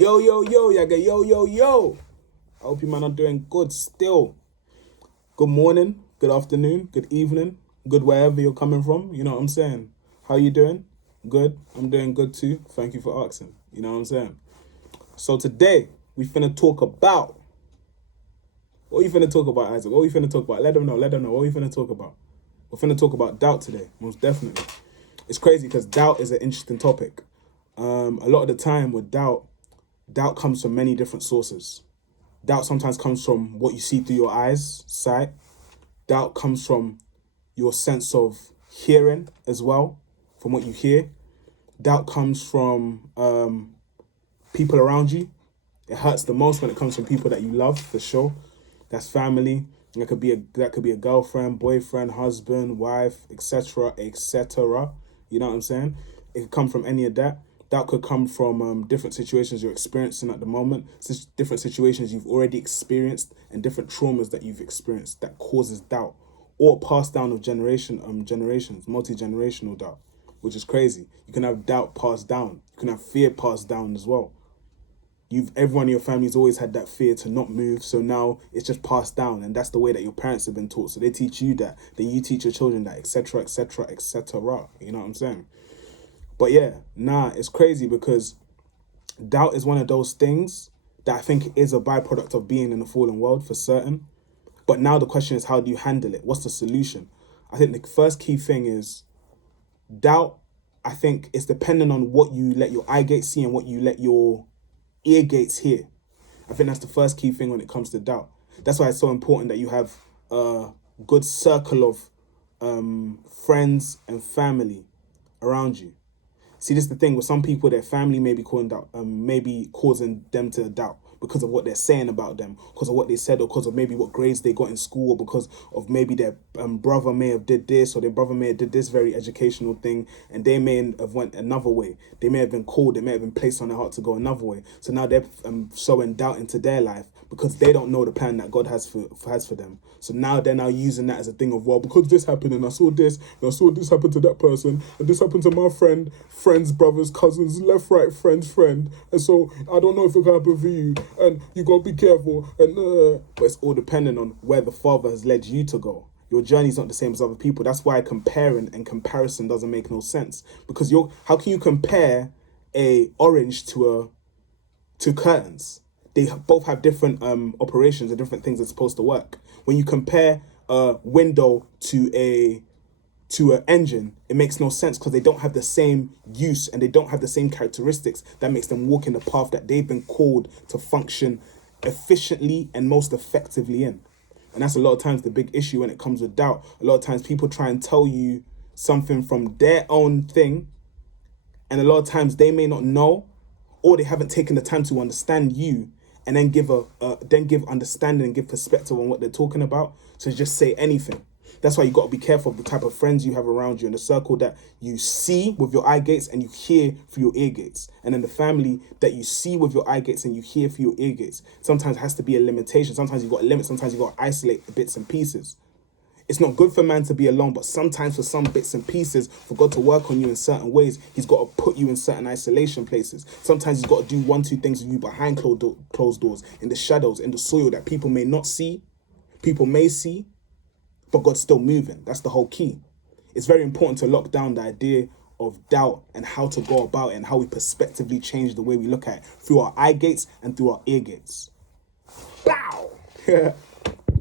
Yo. I hope you man are doing good still. Good morning, good afternoon, good evening, good wherever you're coming from. You know what I'm saying? How you doing? Good. I'm doing good too. Thank you for asking. You know what I'm saying? So today, we finna talk about... What are you finna talk about, Isaac? What are we finna talk about? Let them know. What are we finna talk about? We're finna talk about doubt today, most definitely. It's crazy because doubt is an interesting topic. A lot of the time with doubt comes from many different sources. Doubt sometimes comes from what you see through your eyes, sight. Doubt comes from your sense of hearing as well, from what you hear. Doubt comes from people around you. It hurts the most when it comes from people that you love, for sure. That's family. That could be a girlfriend, boyfriend, husband, wife, etc., etc. You know what I'm saying? It could come from any of that. Doubt could come from different situations you're experiencing at the moment, different situations you've already experienced, and different traumas that you've experienced that causes doubt, or passed down of generations, multi-generational doubt, which is crazy. You can have doubt passed down. You can have fear passed down as well. Everyone in your family's always had that fear to not move, so now it's just passed down, and that's the way that your parents have been taught. So they teach you that, then you teach your children that, etc., etc., etc. You know what I'm saying? But yeah, it's crazy because doubt is one of those things that I think is a byproduct of being in the fallen world for certain. But now the question is, how do you handle it? What's the solution? I think the first key thing is doubt. I think it's dependent on what you let your eye gates see and what you let your ear gates hear. I think that's the first key thing when it comes to doubt. That's why it's so important that you have a good circle of friends and family around you. See, this is the thing with some people, their family may be causing them to doubt because of what they're saying about them, because of what they said, or because of maybe what grades they got in school, or because of maybe their brother may have did this, or their brother may have did this very educational thing, and they may have went another way. They may have been called, they may have been placed on their heart to go another way. So now they're sowing doubt into their life because they don't know the plan that God has for them. So now they're using that as a thing of, well, because this happened and I saw this, and I saw this happen to that person, and this happened to my friends, brothers, cousins, left, right, friend, and so I don't know if it can happen for you, and you gotta be careful, and but it's all dependent on where the Father has led you to go. Your journey's not the same as other people. That's why comparing and comparison doesn't make no sense, because how can you compare a orange to curtains? They both have different operations and different things that's supposed to work. When you compare a window to an engine, it makes no sense, because they don't have the same use and they don't have the same characteristics that makes them walk in the path that they've been called to function efficiently and most effectively in. And that's a lot of times the big issue when it comes with doubt. A lot of times people try and tell you something from their own thing, and a lot of times they may not know, or they haven't taken the time to understand you, and then give understanding and give perspective on what they're talking about. So just say anything. That's why you got to be careful of the type of friends you have around you, and the circle that you see with your eye gates and you hear through your ear gates. And then the family that you see with your eye gates and you hear through your ear gates. Sometimes has to be a limitation. Sometimes you've got to limit. Sometimes you've got to isolate the bits and pieces. It's not good for man to be alone, but sometimes for some bits and pieces, for God to work on you in certain ways, he's got to put you in certain isolation places. Sometimes he's got to do 1-2 things with you behind closed doors, in the shadows, in the soil that people may not see, people may see, but God's still moving. That's the whole key. It's very important to lock down the idea of doubt and how to go about it, and how we perspectively change the way we look at it through our eye gates and through our ear gates. Bow!